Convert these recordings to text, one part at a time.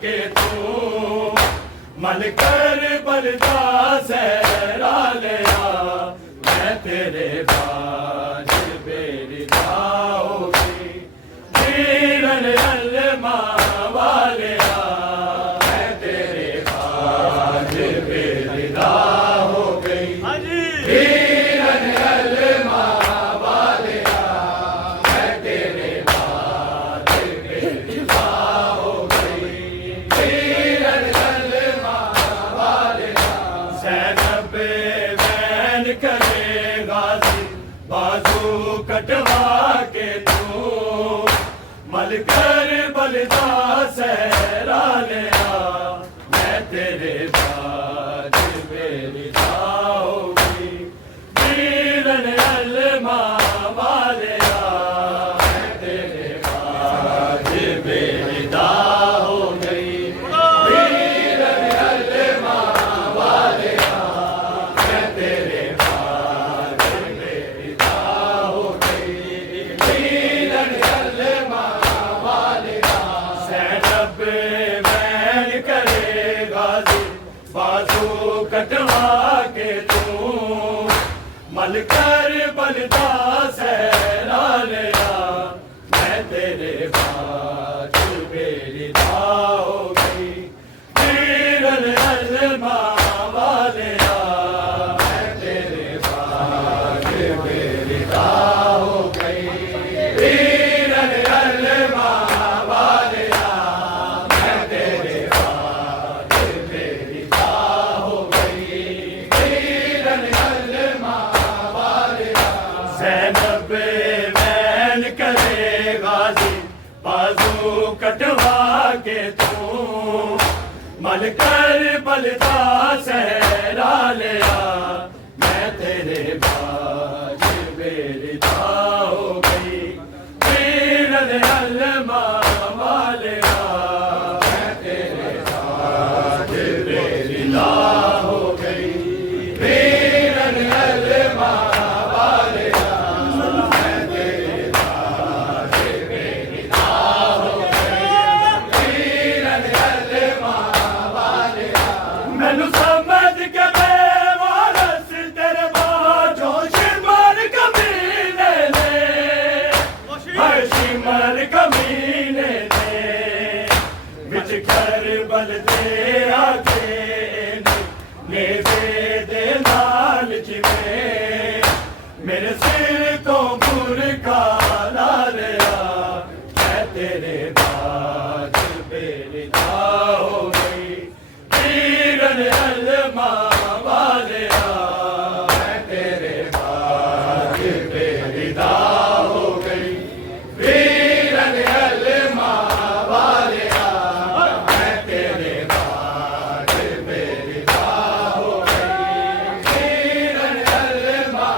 के तू मल कर बलदा सहरा लिया मैं तेरे बाज बेरिदा होगी वीरन अलमा वालिया मैं तेरे बाज बेरिदा हो गई वीरन अलमा वालिया मैं तेरे बाज बेरिदा हो गई वीरन अलमा वालिया सैनब बैन करे गाजी बाजू कटवा के तू मल कर बलदा सहरा लिया मैं तेरे बाज बेरिदा होगी वीरन अलमा वालिया मैं तेरे बाज बेरिदा हो गई वीरन अलमा वालिया मैं तेरे बाज बेरिदा हो गई वीरन अलमा वालिया सैनब बैन करे गाजी बाजू कटवा के तू मल कर बलदा सहरा लिया मैं तेरे बाज बेरिदा हो गई वीरन अलमा वालिया मैं तेरे बाज बेरिदा हो गई वीरन अलमा वालिया मैं तेरे बाज बेरिदा हो गई वीरन अलमा वालिया सैनब बैन करे गाजी बाजू कटवा के तू मल कर बलदा सहरा लिया मैं तेरे बाज बेरिदा हो गई वीरन अलमा वालिया मैं तेरे बाज बेरिदा हो गई वीरन अलमा वालिया मैं तेरे बाज बेरिदा हो गई वीरन अलमा वालिया मैनू समझ के बेवारस तेरे बाजों शिमर कमीने ने हर शिमर कमीने ने विच कर बल दे आके नेज़े दे नाल जिवें मेरे सिर तो बुरका ला लिया मैं तेरे बाज बेरिदा हो गई वीरन अलमा वालिया मैं तेरे बाज बेरिदा हो गई वीरन अलमा वालिया मैं तेरे बाज बेरिदा हो गई वीरन अलमा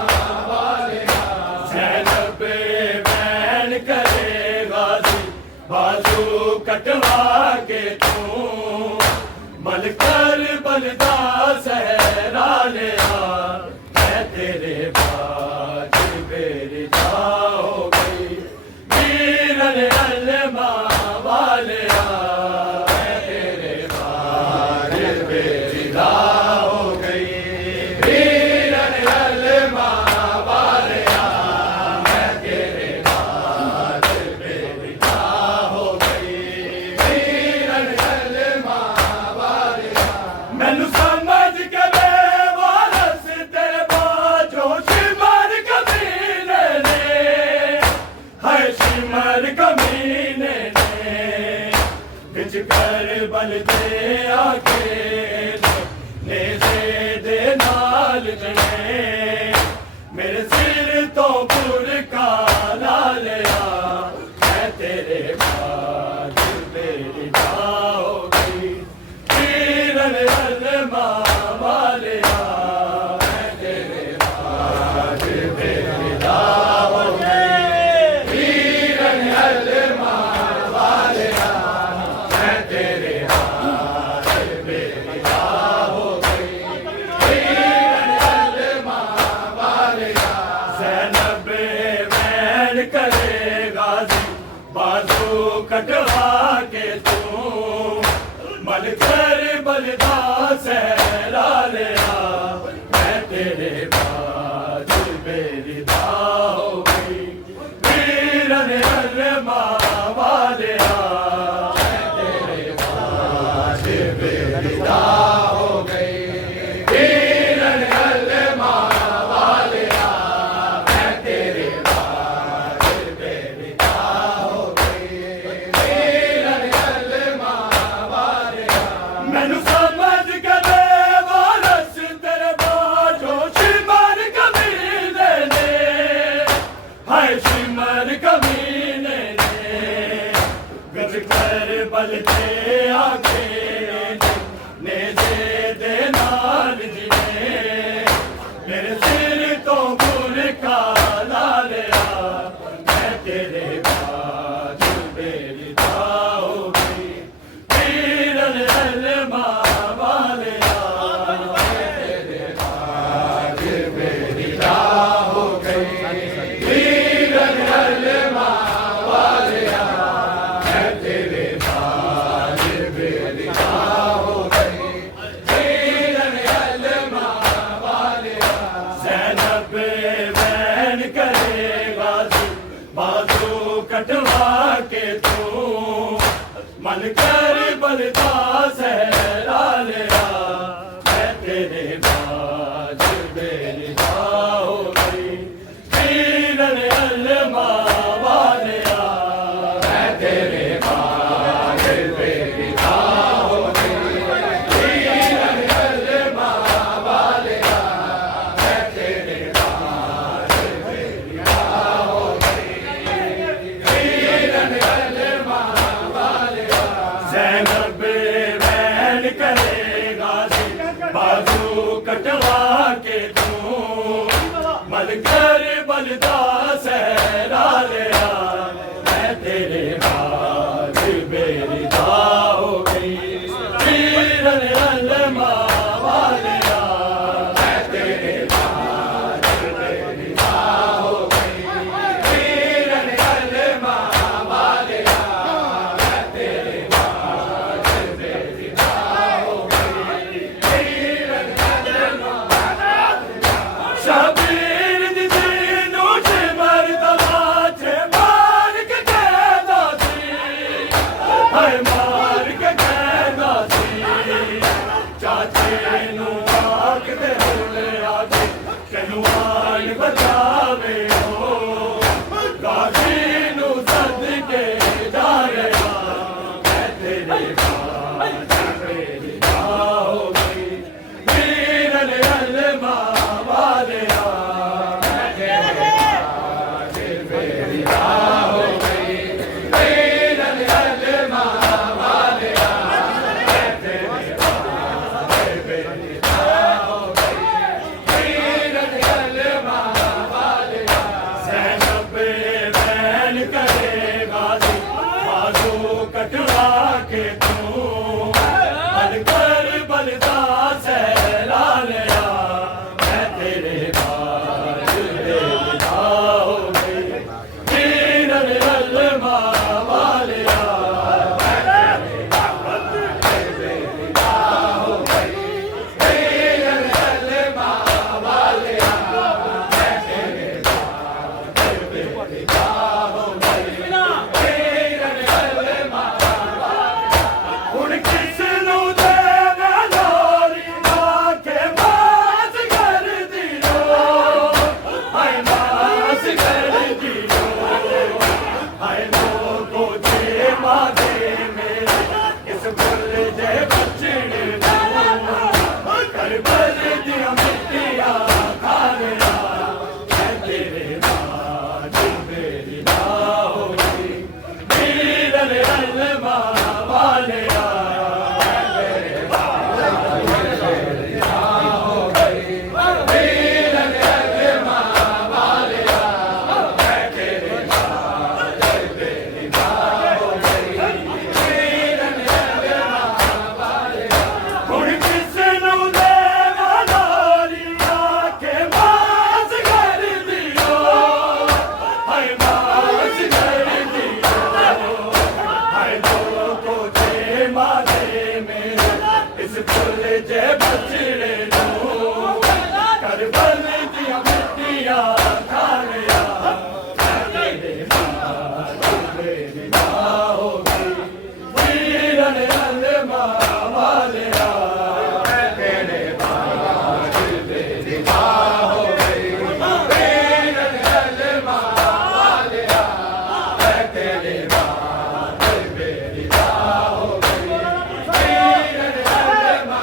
वालिया सैनब बैन करे गाजी बाजू कटवा के तू मल कर बलदा सहरा लिया मैं तेरे बाज बेरिदा हो गई वीरन अलमा वालिया मैं तेरे बाज बेरिदा हो गई वीरन अलमा वालिया मैं तेरे बाज बेरिदा हो गई वीरन अलमा वालिया मैनू समझ के बेवारस तेरे बाजों शिमर कमीने ने हर शिमर कमीने ने विच कर बल दे आके नेज़े दे नाल जने मेरे सिर तो बुरका ला लिया मैं तेरे बाज बेरिदा हो गई वीरन अलमा वालिया मैं तेरे बाज बेरिदा हो गई वीरन अलमा वालिया मैं तेरे बाज बेरिदा हो गई वीरन बलदा सहरा लिया मैं तेरे बाद बेरिदा हो गई वीरन अलमा वालिया मैं तेरे बाद बेरिदा हो गई वीरन अलमा वालिया मैं तेरे बाद बेरिदा हो गई वीरन अलमा वालिया मैनू समझ के वारस तेरे बाजो शिमर कमीने ने हाय शिमर कमीने ने गज कर बल के आगे ने दे नाल जी ने मेरे सिर तो बुरका ला लिया मैं तेरे बाद बेरिदा हो गई वीरन अलमा वालिया मैं तेरे बाद बेरिदा हो गई वीरन अलमा वालिया मैं तेरे बाद बेरिदा हो गई वीरन अलमा वालिया ज़ैनब बैन करेगा बाजू कटवा के तू मन कर बलदा सहरा लिया मैं तेरे बाद बेरिदा हो गई वीरन अलमा वालिया मैं तेरे बाद बेरिदा हो गई वीरन अलमा वालिया मैं तेरे बाद बेरिदा हो गई वीरन अलमा वालिया ज़ैनब बैन करेगा बाजू कटवा के तू मल कर बलदा सहरा लिया मैं तेरे बाद बेरिदा हो गई वीरन अलमा वालिया मैं तेरे बाद बेरिदा हो गई वीरन अलमा वालिया मैं तेरे बाद बेरिदा हो गई वीरन अलमा शबीर दी दिनों च मरतबा च मार के कहदा सी हाय मार के कहदा सी चाचे नू आखदे हुए आके तैनू आन बचावे हो गाजी नू सद के जा रहा मैं तेरे बाद बेरिदा हो गई वीरन अलमा वालिया मैं तेरे बाद बेरिदा हो गई वीरन अलमा वालिया मैं तेरे बाद बेरिदा हो गई वीरन अलमा वालिया ज़ैनब बैन करेगा बाजू कटवा के तू जे बचड़े करबल दिया मिट्टिया खा लिया तेरे मेरी माँ हो गई वीरन अलमा वालिया तेरे बाद मेरी माँ हो गई वीरन अलमा वालिया तेरे बाद मेरी माँ हो गई वीरन अलमा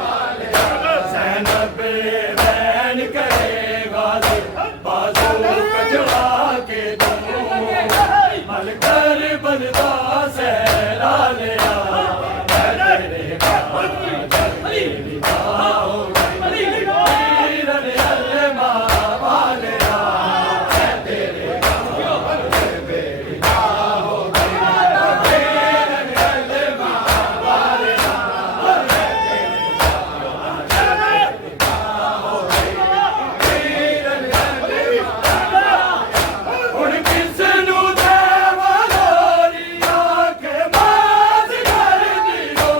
वालिया ज़ैनब बैन करेगा बाजू कजवा के तुम मलकर बलदा सहरा लिया तेरे बाद मेरी माँ हो गई वीरन अलमा वालिया तेरे बाद मेरी माँ हो गई वीरन अलमा वालिया ਹੁਣ ਕਿਸ ਨੂੰ ਦੇਵਾਂ ਲੋਰੀਆਂ ਕੇ ਮਾਸ ਕਰਦੀ ਰੋ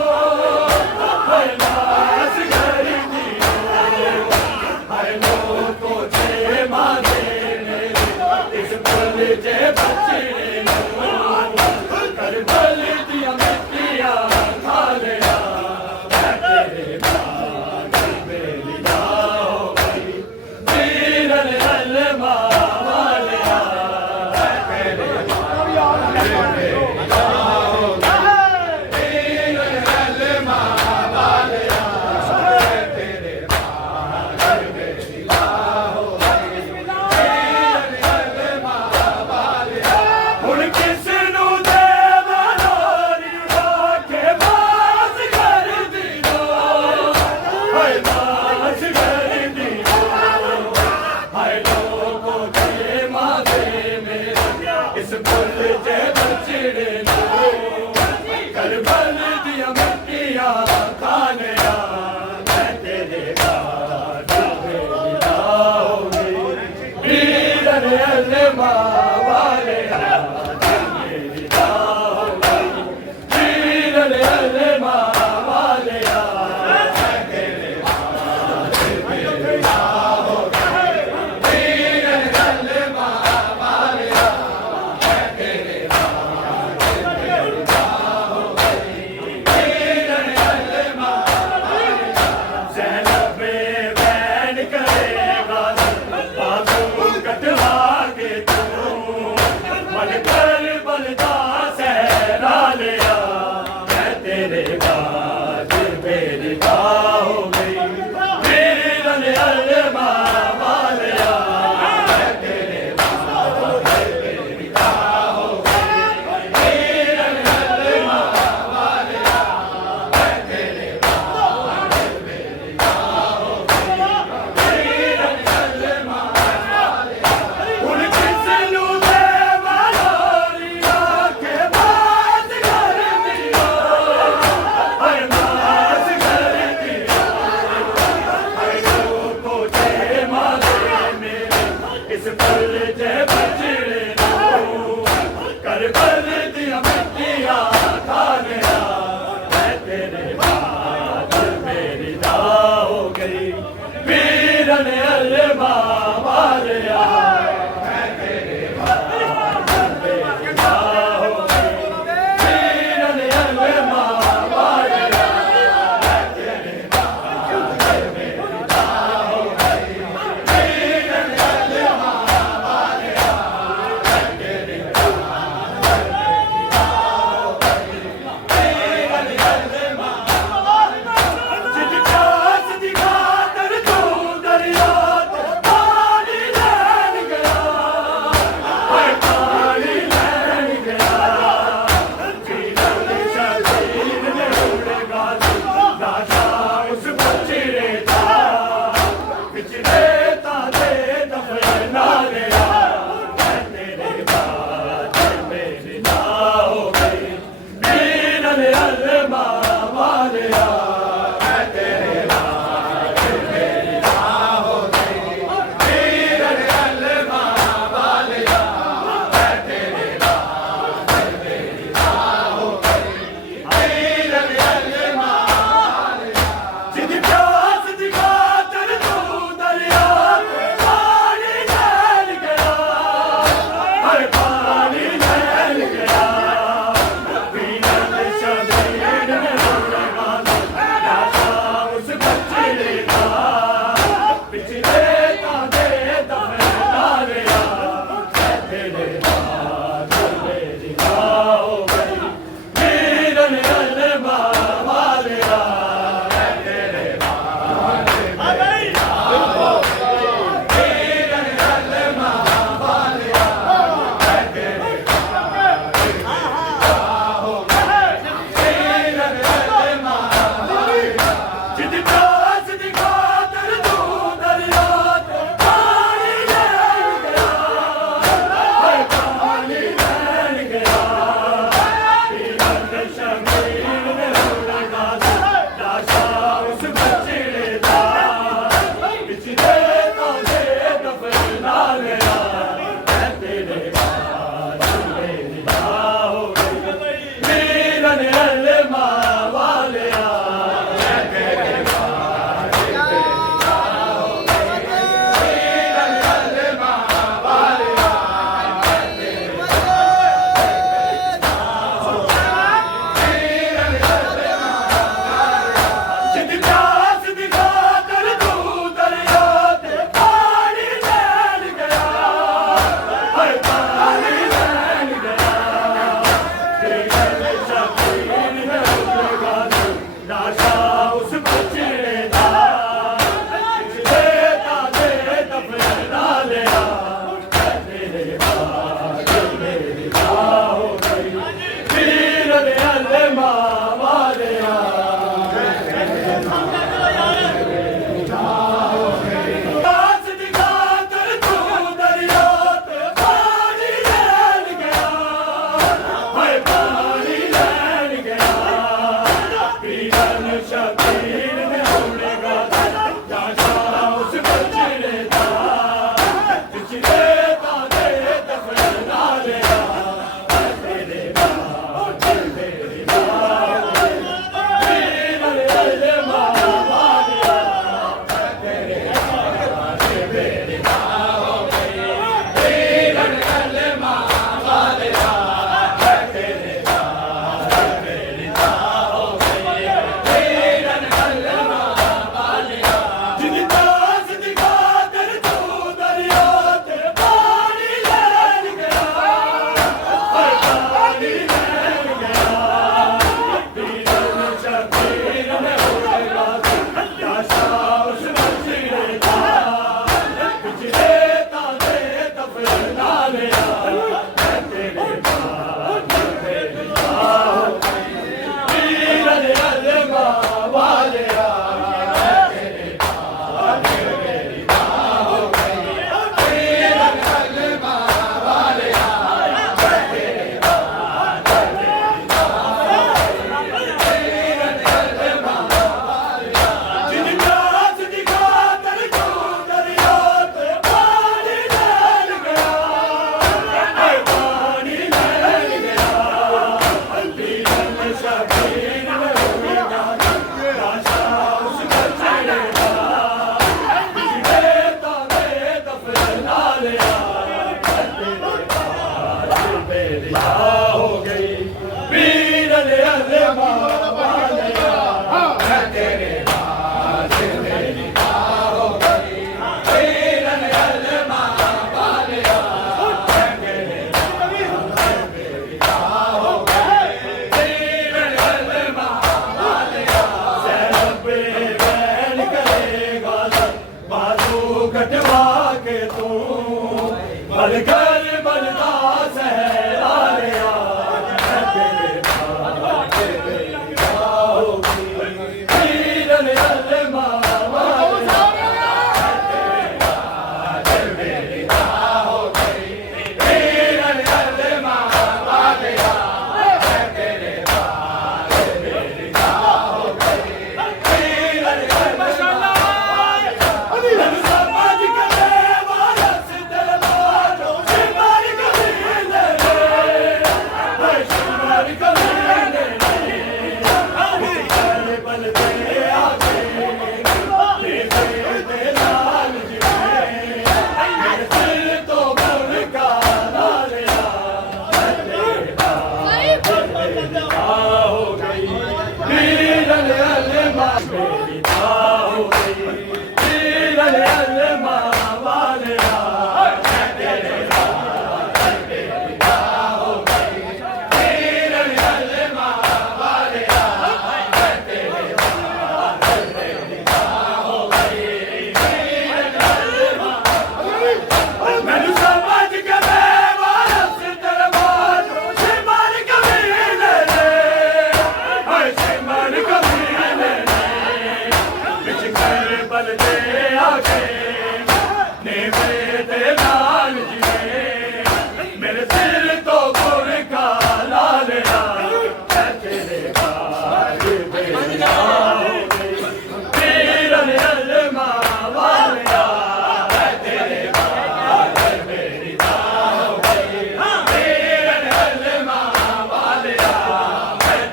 ਹਾਏ ਮਾਸ ਕਰਦੀ ਰੋ ਹਾਏ ਲੋਕੋ ਜੇ ਮਾਦੇ ਮੇਰੇ ਇਸ ਪੁੱਲ ਜੇ ਬਚੜੇ ਨੂੰ ਕਰਬਲ ਦੀਆਂ ਮਿੱਟੀਆਂ ਖਾ ਲਿਆ ਤੇਰੇ ਬਾਗ ਮੇਰੀ ਮਾਂ ਹੋ ਗਈ ਵੀਰਨ ਅਲਮਾ ਵਾਲਿਆ ਤੇਰੇ ਬਾਗ ਮੇਰੀ ਮਾਂ ਹੋ ਗਈ ਵੀਰਨ ਅਲਮਾ ਵਾਲਿਆ ਤੇਰੇ ਬਾਗ ਮੇਰੀ ਮਾਂ ਹੋ ਗਈ ਵੀਰਨ ਅਲਮਾ ਵਾਲਿਆ ਹੁਣ ਕਿਸ ਨੂੰ ਦੇਵਾਂ ਲੋਰੀਆਂ ਕੇ ਮਾਸ ਕਰਦੀ ਰੋ ਹਾਏ ਮਾਸ ਕਰਦੀ ਰੋ ਹਾਏ ਲੋਕੋ ਜੇ ਮਾਦੇ ਮੇਰੇ ਇਸ ਪੁੱਲ ਜੇ ਬਚੜੇ ਨੂੰ ਕਰਬਲ ਦੀਆਂ ਮਿੱਟੀਆਂ ਖਾ ਲਿਆ ਮੈਂ ਤੇਰੇ ਬਾਗ ਮੇਰੀ ਮਾਂ ਹੋ ਗਈ ਵੀਰਨ ਅਲਮਾ ਵਾਲਿਆ ਮੇਰੀ ਮਾਂ ਹੋ ਗਈ ਵੀਰਨ ਅਲਮਾ ਵਾਲਿਆ ਤੇਰੇ ਬਾਗ ਮੇਰੀ ਮਾਂ ਹੋ ਗਈ ਵੀਰਨ ਅਲਮਾ ਵਾਲਿਆ ਤੇਰੇ ਬਾਗ ਮੇਰੀ ਮਾਂ ਹੋ ਗਈ ਵੀਰਨ ਅਲਮਾ पीरन शबीर ने होने गाता जाशा उस बचड़े दा पिछले ताने तफना ले तेरे बात तेरे बात पीरन अल्ले मावालिया तेरे बात तेरे बात हो गई पीरन अल्ले मावालिया तेरे बात तेरे बात हो गई पीरन अल्ले मावालिया जिनका सिद्दीक़ा तेरे तू दरिया ते पानी लैन गया पानी लैन गया पीरन शबीर ने होने गाता जाशा उस बचड़े दा पिछले ताने तफना ले तेरे बात तेरे बात पीरन अल्ले मावालिया तेरे बात तेरे बात हो गई पीरन अल्ले मावालिया तेरे बात तेरे बात हो गई पीरन अल्ले मावालिया जिनका सिद्दीक़ा तेरे तू दरिया ते पानी लैन गया पानी लैन गया पीरन शबीर ने होने गाता जाशा उस बचड़े दा पिछले ताने तफना ले तेरे बात मेरी हो गई पीरन अल्ले मावालिया तेरे बात मेरी हो गई पीरन अल्ले मावालिया तेरे बात मेरी हो गई पीरन अल्ले मावालिया ज़ैनब बैन करेगा बाजू कटवा के तू बलकर बलदा सहरा लिया तेरे बात मेरी हो गई पीरन अल्ले मावालिया तेरे बात मेरी हो गई पीरन अल्ले मावालिया तेरे बात मेरी हो गई पीरन अल्ले मावालिया तन समझ के वारस तेरे बाजो शिमर कबीले शिमर कबीले बल दे आगे दे लाल जी मेरे सिर तो बन का लालिया तेरे बात हो गई पीरन अल्ले मेरी हो गई पीरन अल्ले मावालिया तेरे बात मेरी हो गई पीरन अल्ले मावालिया तेरे बात मेरी हो गई पीरन अल्ले मैनू समझ के मैं वारस तेरे बाजो शिमर कबीले शिमर कबीले बिच कर बल दे आगे नेवे दे लाल जी मेरे सिर तो गुर का लालिया तेरे बात मेरी हो गई पीरन अल्ले मावालिया तेरे बात मेरी हो गई पीरन अल्ले मावालिया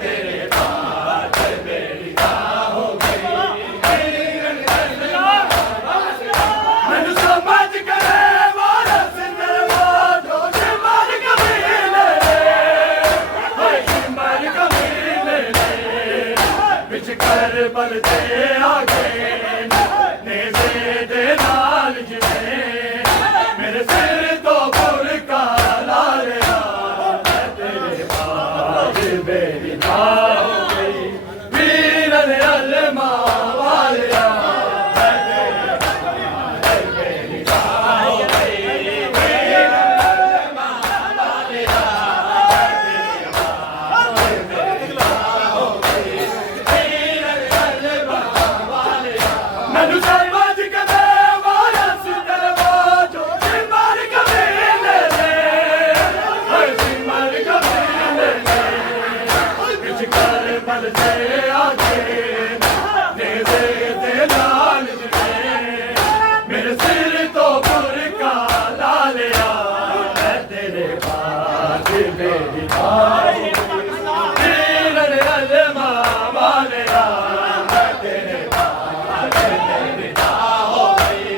तेरे बात मेरी हो गई पीरन अल्ले मावालिया मैनू समझ के वारस तेरे बाजो शिमर कबीले शिमर कबीले बिच कर बल दे आगे नेज़े दे लाल जी मेरे सिर तो गुर का लालिया तेरे बात मेरी हो गई पीरन अल्ले मावालिया तेरे बात मेरी हो गई पीरन अल्ले मावालिया तेरे बात मेरी हो गई पीरन अल्ले मावालिया मैनू समझ के वारस तेरे बाजो शिमर कबीले शिमर कबीले बिच कर बल दे आके नेज़े ते लाल जुड़े मेरे सिर तो बुरका ला लिया मैं तेरे बाद मेरी भाई वीरन अज़मा वालिया मैं तेरे बाद मेरी हो गई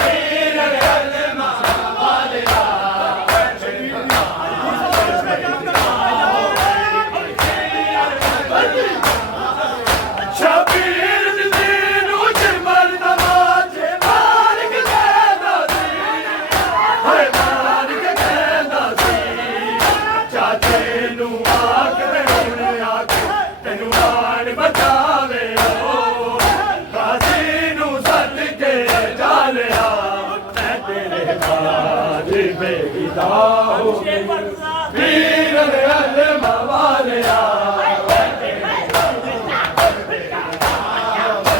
वीरन अज़मा वालिया शबीर दीनू जिमर नवाजे मार के कहना सी हाय मार के कहना सी चाचे नू आख ते हुण आख तैनू आन बचावे ओ काजी नू सद के जा लिया मैं तेरे बाद बेगिदा हो गई वीरन अज़मा वालिया मेरी हो गई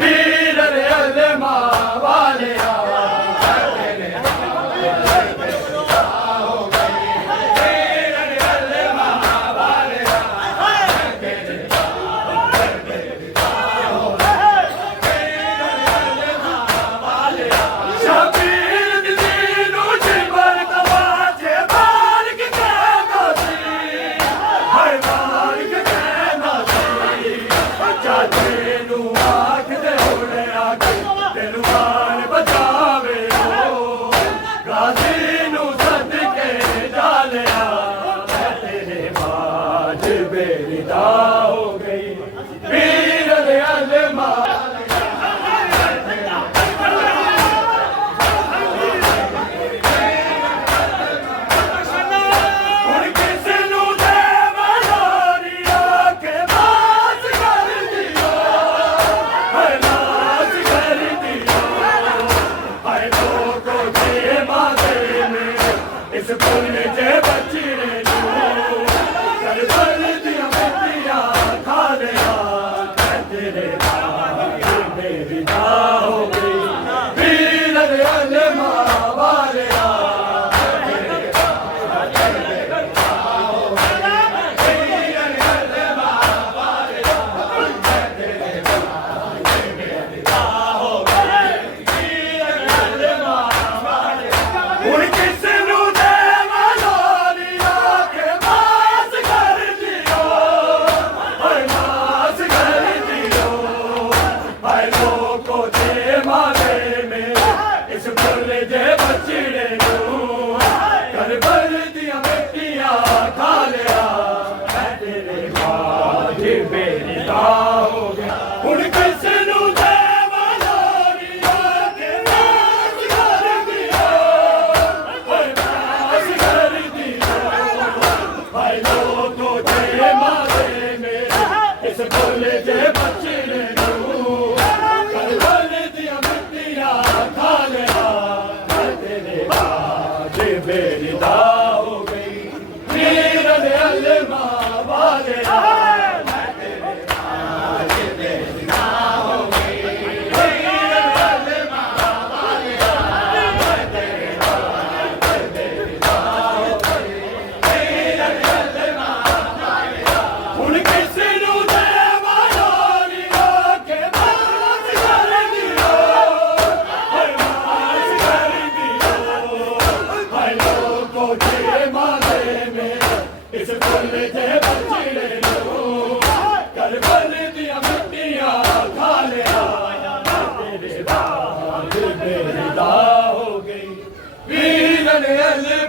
वीरन अज़मा वालिया तेरे हो गई वीरन अज़मा वालिया तेरे हो गई शबीर दीनू जिमर नवाजे मार के कहना सी हाय मार के कहना सी चाचे नू आख ते हुण आख तैनू आन बचावे ओ गाजी नू सद के जा लिया मैं तेरे बाद बेरिदा हो गई वीरन अज़मा हुण किस नू देवां लोरिया के बास कर दियो हाय नाच कर दियो हाय लोगो जे माते में इस पुल जे बचड़े नू कर बल दियां मिट्टियां खा लिया मैं तेरे बाद मेरी हो गई वीरन अज़मा वालिया हुण किस नू देवां लोरिया के बास कर दियो हाय नाच कर दियो हाय लोगो जे मारे में इस फुल जे बचड़े नू कर बल दियां मिट्टियां खा लिया मैं तेरे बाद बेरिदा हो गया हुण किस नू देवां लोरिया के बास कर दियो हाय नाच कर दियो हाय लोगो जे मारे में इस फुल जे बचड़े नू कर बल दियां मिट्टियां खा लिया मैं तेरे बाद बेरिदा हो गई वीरन अज़मा वालिया मैं तेरे बाद बेरिदा हो गई वीरन अज़मा वालिया मैं तेरे बाद बेरिदा हो गई वीरन अज़मा वालिया हुण किस नू देवां लोरिया के बास कर दियो हाय नाच कर दियो हाय लोगो जे मारे में इस फुल जे बचड़े नू कर बल दियां मिट्टियां खा लिया मैं तेरे बाद बेरिदा हो गई वीरन अज़मा